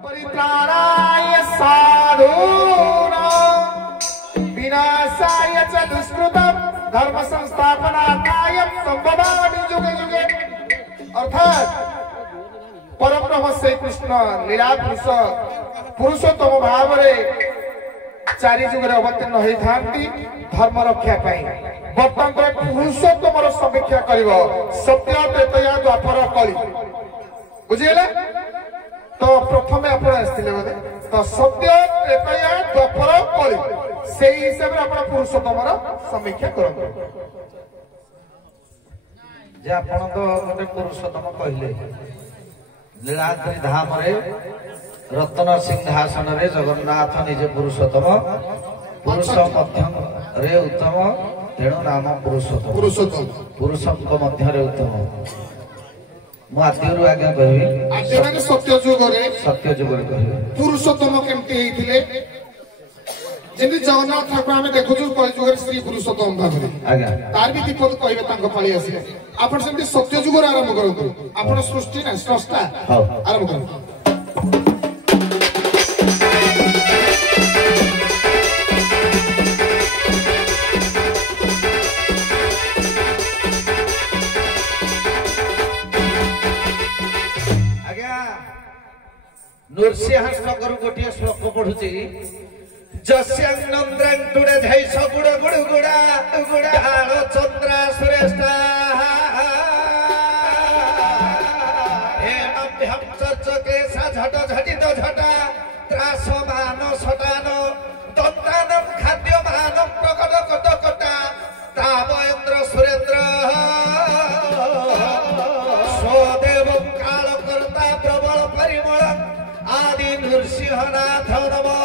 परित्राणाय साधूनां विनाशाय च दुष्कृतं धर्म संस्थापनार्थाय संभवामि युगे युगे। अर्थात परब्रह्म श्री कृष्ण लीला पुरुषोत्तम भाव चारि जुगे अवतीर्ण होता धर्म रक्षा बर्तमान पुरुषोत्तम समीक्षा कर सत्य त्रेतया द्वापर कली बुझीगले। तो प्रथम आप बोधे तो सत्य त्रेतया द्वापर कली से हिसाब से आप पुरुषोत्तम समीक्षा करते तो गोटे पुरुषोत्तम कहले लीलाद्री धाम रत्न सिंहासन जगन्नाथ निजे पुरुषोत्तम पुरुष मध्यम रे उत्तम तेणु नाम पुरुषोत्तम पुरुषों मध्य उत्तम मु आद्यरु आज्ञा कहबी सत्य जुग पुरुषोत्तम केमती होइथिले जेमती जगन्नाथ ठाकुर आम देखु कलिजुगर श्री पुरुषोत्तम भाव तार भी दीपद कहे पाली आसे आप सत्य जुग आरंभ करूँ आप सृष्टि ना स्रष्टा आरंभ करूँ। नृसिंहकर गोटे श्लोक पढ़ुची जस्यंद्रंटुड़े धैस गुड़ गुड़ गुड़ा गुड़ा हालो चंद्रा श्रेष्ठा हेमभ्यम चर्चके सा झट झटित झटा त्रासमान सटान दंतानम खाद्यमानम प्रकट कट कटा तावयन्द्र सुरेन्द्र स्वदेवं कालकर्ता प्रबल परिमल आदि नृसिंहनाथ नमः।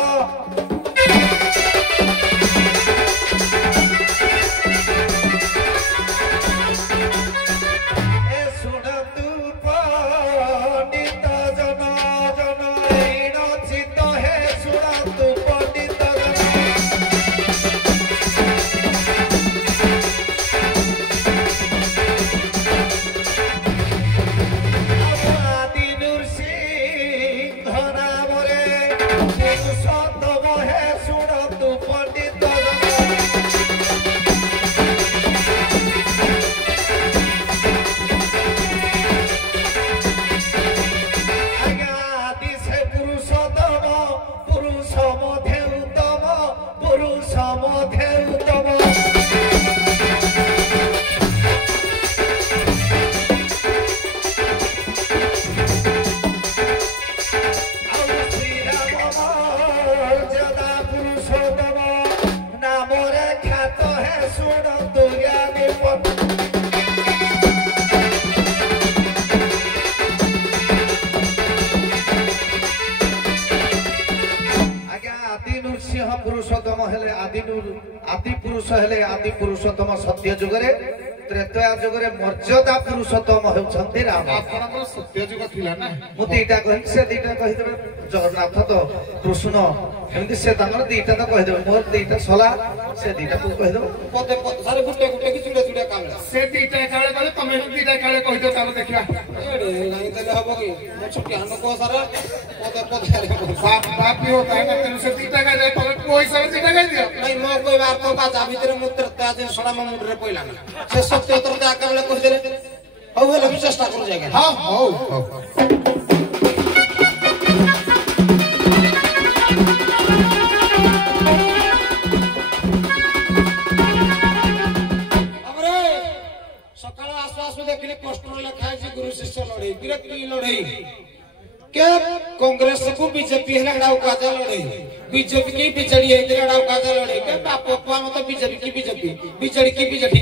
आदि पुरुषोत्तम सत्य जुगरे त्रेतया जुगरे मर्यादा पुरुषोत्तम होउछन्ति राम। आपनकर सत्य जुग थिला ना मु दीटा कहि से दीटा कहि देबे जगन्नाथ तो कृष्ण एमति से तंगर दीटा तो कहि देबे मोर दीटा सला से दीटा को कहि देबे पते सारे गुटे गुटे कि चुडे चुडे काम से दीटा काळे बोले तमे दीटा काळे कहि दो तार देखिबा एडे नाही देले हबो कि मो छुटी हन को सारा पते पते बाप बाप ही होता है ना तेनु से दीटा काळे तमे कोई सब दीटा काळे दियो नहीं मो कोई बात तो बात आ भीतर मूत्र ताजे सडा म मुंड रे पइला ना से सत्य उत्तर दे आकर कहि देले हो हेले भी चेष्टा करू जागे हां हो देखिले पोस्टर लिखा है गुरु शिष्य लड़ाई विरक्ति लड़ाई क्या कांग्रेस को बीजेपी है लड़ाऊ का लड़ाई बीजेपी की बिजड़ी है लड़ाऊ का लड़ाई क्या बाप बापा मत बीजेपी की बीजेपी बिजड़ी की बिजड़ी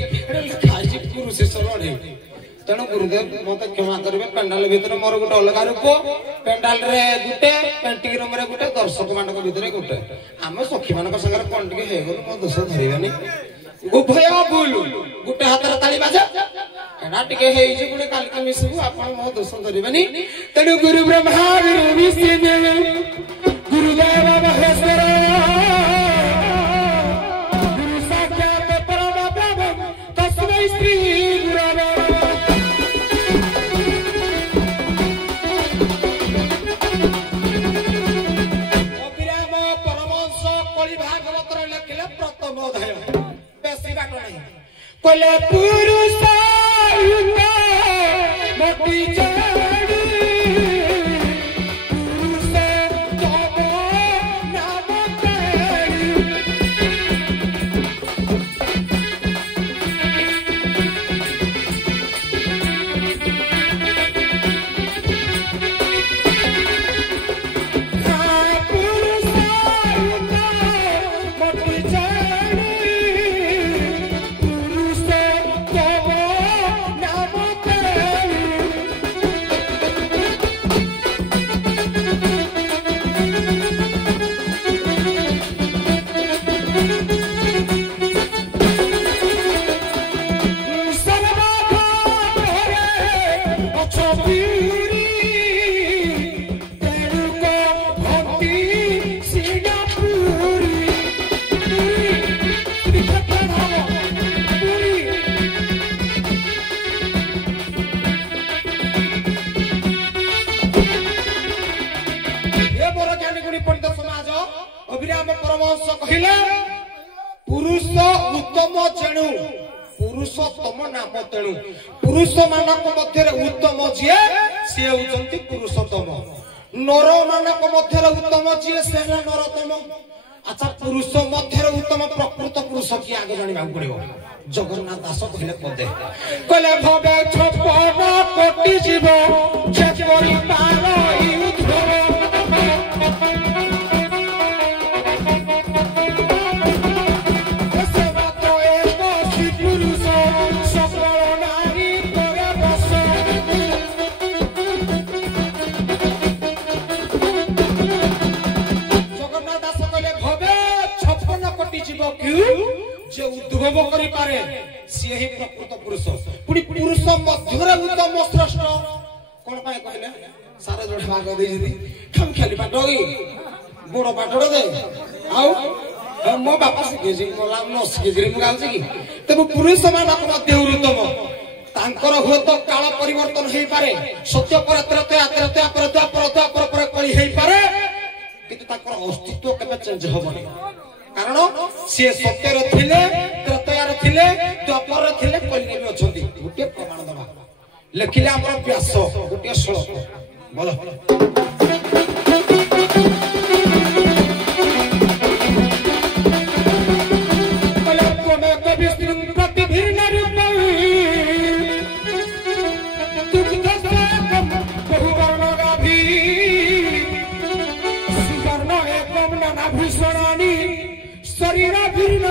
लिखा है गुरु शिष्य लड़ाई तेणु गुरुदेव मत क्षमा करेंगे पेंडाल भीतर मोर गोटे अलग रूप पेंडाल रे गुटे पेंटिंग रूम रे गुटे दर्शक मानक भीतर गुटे आम सखी मानक संगे कोन टिके हे गलो मो दोष धरिबानी उभय बुल गुटे हाथ रे ताली बाजा एना टिके हे जे गुटे काल के मिसबु आपण मो दोष धरिबानी तेणु गुरु ब्रह्मा गुरु विष्णु गुरुदेव महेश्वर गुरु साक्षात परम ब्रह्म तस्मै श्री गुरवे कले पुरुष मोटी जानी पुरुष तम नाम तेरी पुरुष उत्तम जेणु पुरुषोत्तम नाम तेणु पुरुष मानक मध्य उत्तम जीए सी होती पुरुषोत्तम नर मानक मध्य उत्तम जीए से नरोत्तम अच्छा पुरुष मध्य उत्तम प्रकृत पुरुष किए आगे जाना पड़ो जगन्नाथ दास कहले पदे कहले भवे छपन कोटि जीव जेपरि पार उद्भव जे उद्भव करि पारे सी ही प्रकृत पुरुष पुनी पुरुष मध्य उत्तम श्रेष्ठ कोन पाए कहले सारे जोड़ भाग दे जी हम खेली बाटोगी बड़ बाटड़ दे आउ मो बापा सिखे जी मो लाम न सिखे जी मु गाउ छी तबे पुरुष मानक मध्य उत्तम तांकर हो तो काल परिवर्तन हेई पारे सत्य पर अत्रत्य पर कली हेई पारे किंतु तांकर अस्तित्व केबे चेंज होबनी कारण सी सत्य थिले त्रतयार थिले द्वापर थिले कलिने भी अछंती गोटे प्रमाण दबा लिखिले हमर व्यास गोटे श्लोक बोलो बोलो कोमे कवि स्त्रीं प्रति भिन्न रूप दुग्ध साकम बहुवर्ण गाभी सुवर्ण एकम नाना भूषणानि शरीर भिन्न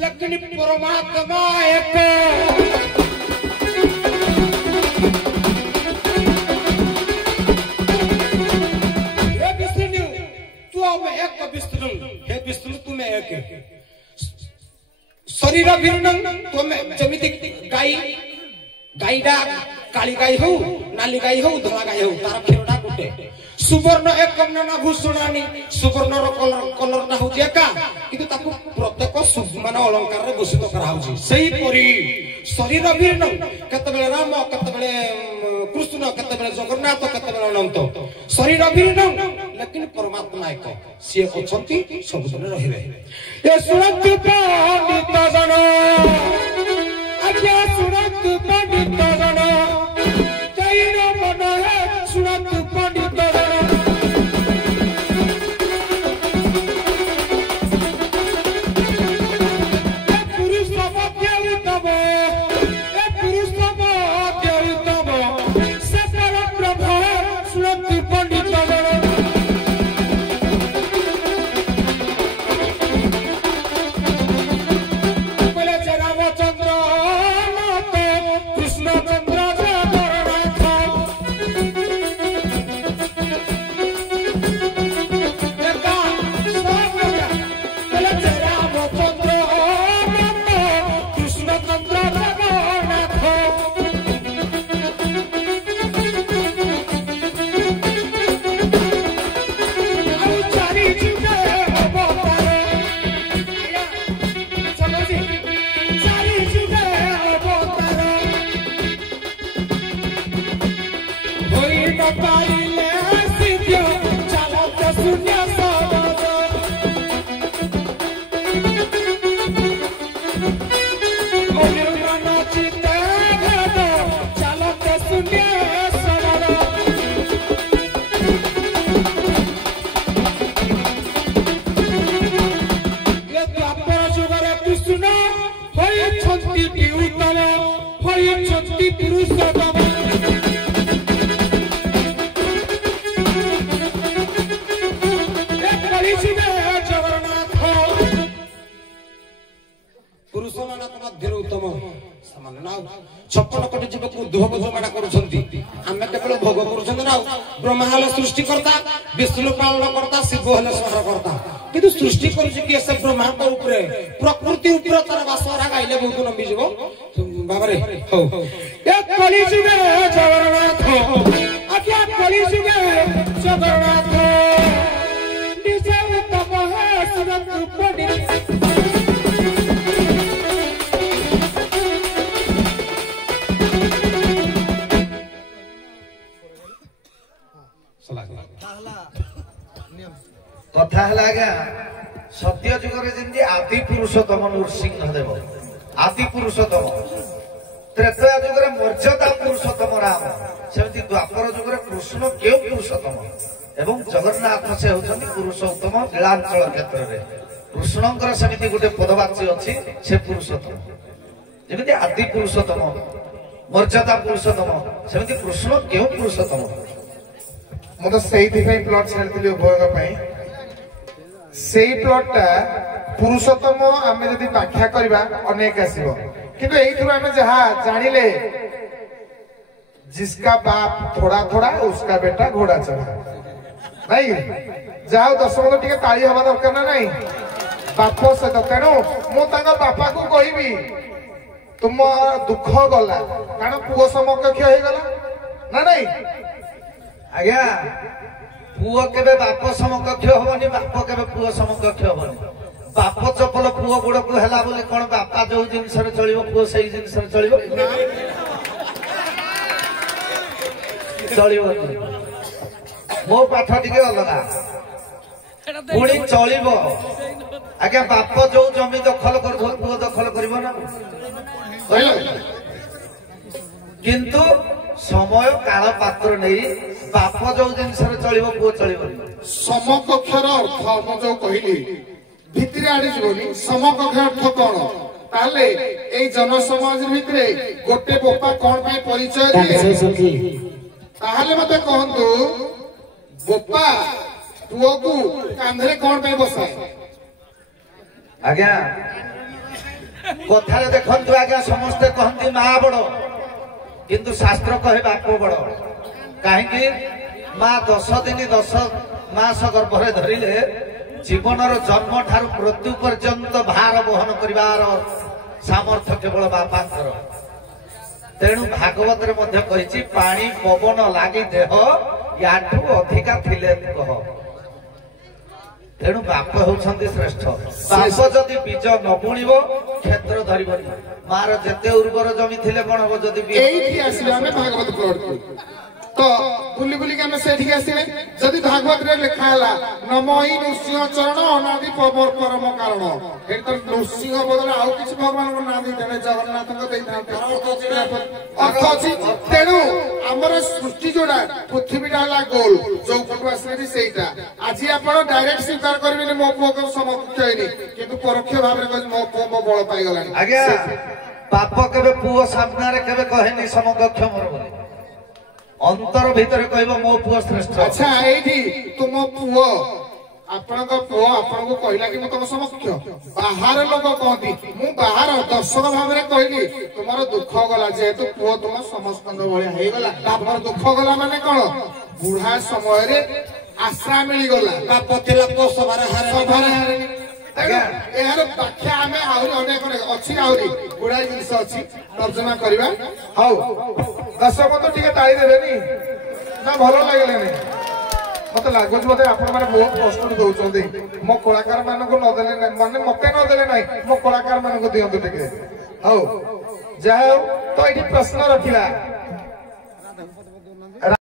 लेकिन परमात्मा एक हे विष्णु तुम एक विष्णु हे विष्णु तुम एक शरीर भिन्न तुम जमिति गाईडा काली गाई हो नाली गाई हो धला गाई हो तार फेरडा गुटे सुवर्ण एकम नाना भूषणानि सुवर्ण रो कलर ना हो एका किंतु ताकू प्रत्येक मान अलंकार रे घोषित करा होची सही परी शरीर भिन्न केतबेले राम केतबेले कृष्ण केतबेले जगन्नाथ केतबेले अनंत शरीर भिन्न लेकिन परमात्मा एक से अछंती सब दिन रहिबे ए सुनत पंडित जन आज्ञा सुनत पंडित जन तैर मन है सुनत पंडित जन Oh, भोग कर ब्रह्मा हेले सृष्टिकर्ता विष्णु पालन करता शिव हेले संहार करता किंतु सृष्टि कर से ब्रह्मांड उपरे प्रकृति उपरे तार बासरा गाइले बहुत लंबी जीव बाबा रे हो ए कली जुगे जगन्नाथ आज्ञा कली जुगे जगन्नाथ निजे तमह सुरत पड़ी कथा है सत्य जुगे जमी आदि पुरुषोत्तम नृसिंहदेव आदि पुरुषोत्तम त्रेता जुगे मर्यादा पुरुषोत्तम राम सेमती द्वापर जुगे कृष्ण क्यों पुरुषोत्तम एवं जगन्नाथ से होती पुरुषोत्तम लीलांचल क्षेत्र में कृष्णकर सेमती गोटे पदवाच्य अच्छी से पुरुषोत्तम जमी आदि पुरुषोत्तम मर्यादा पुरुषोत्तम सेमती कृष्ण क्यों पुरुषोत्तम मुझे से प्लट छाड़ी उभय से प्लटा पुरुषोत्तम आम जदि व्याख्या करवा अनेक आसो कि आम जहाँ जानिले जिसका बाप थोड़ा थोड़ा उसका बेटा घोड़ा चढ़ा नहीं जहा 10 मिनट टे ताली हवा दरकार ना नहीं बाप सहित तेणु मुझे बापा को कहबी तुम दुख गला कारण पुओ समकक्ष हो गला ना नहीं आज्ञा पुओ केबे बाप समकक्ष होबनी बाप केबे पुओ समकक्ष होबनी बाप चपल पुओ गोड़ को हैला बोले कोन बापा जो जिनस रे चलिबो पुओ सही जिनस रे चलिबो चलिबो मो पाठ टिके अलगा पुणी चलिबो आज्ञा बाप जो जमी दखल कर पुओ दखल करबो ना किंतु समय काल पात्र नहीं बाप जो जिनस चलो पुओ चलो समकक्षर अर्थ मैं जो कहली भितर आड़े जीवनी समकक्ष अर्थ कौन ताले ए जन समाज भितर गोटे बोपा कौन पाई परिचय दिए ताहले मते कहंतु बोपा पुओ को कांधरे कौन पाई बसाए आज्ञा कथारे देखंतु आज्ञा समस्ते कहंती मां बड़ किंतु शास्त्र कहे बाप बड़ कहीं माँ 10 दिन 10 मास गर्भरे धरिले जीवनर जन्म ठारू मृत्यु पर्यंत भार बहन करिवार सामर्थ्य केवल बापांकर तेणु भागवत रे मध्य कहिछि पानी पवन लागि देह याठू अधिका थिले कह तेणु बाप होउछन्ति श्रेष्ठ बाप जदि बीज न बुणिबो क्षेत्र धरिबनि मार जेते उर्वर जमी थिले कोन हो जदि एठी आसी हमें भागवत पढ़त तो बुली बुली के से आसने जदि भागवत रे लिखा है नमहि नृसिंह चरण अनादि परम कारण ये तो नृसिंह बदल आउ किसी भगवान को ना देते जगन्नाथ अर्थ अच्छी तेणु आमर सृष्टि जोड़ा पृथ्वीटा है गोल जो पटू आसले सेटा आज आप डायरेक्ट स्वीकार करेंगे मो पुओ समकक्ष होनी किंतु परोक्ष भाव में मो पुओ मो बल पाईगला आज्ञा बाप केबे पुओ सामने केबे कहेनी समकक्ष मोर बोली अंतर भीतर कहबो मो पुओ श्रेष्ठ अच्छा एठी तुम पुओ आपन को पुओ आपन को कहला कि तुम समकक्ष बाहर लोग कहती मु बाहर दर्शक भाव में कहली तुमर दुख गला जेतु पुओ तुम समस्तंग भलिया हे गला तापर दुख गला माने कोन बुढ़ा समय रे आश्रा मिली गला बाप थिला पो सभारे हारे यार व्याख्या आम अनेक अच्छी आहरी गुड़ाई जिन अच्छी तर्जमा करवा हाउ दर्शक तो टे ताली देवे ना भल लगे मत लगुच बोधे आपण मैंने बहुत कष्ट दौरान मो कलाकार मान को नदेले माने मत नदेले ना मो कलाकार मान को दिंतु टे हाउ जहा तो ये प्रश्न रखिला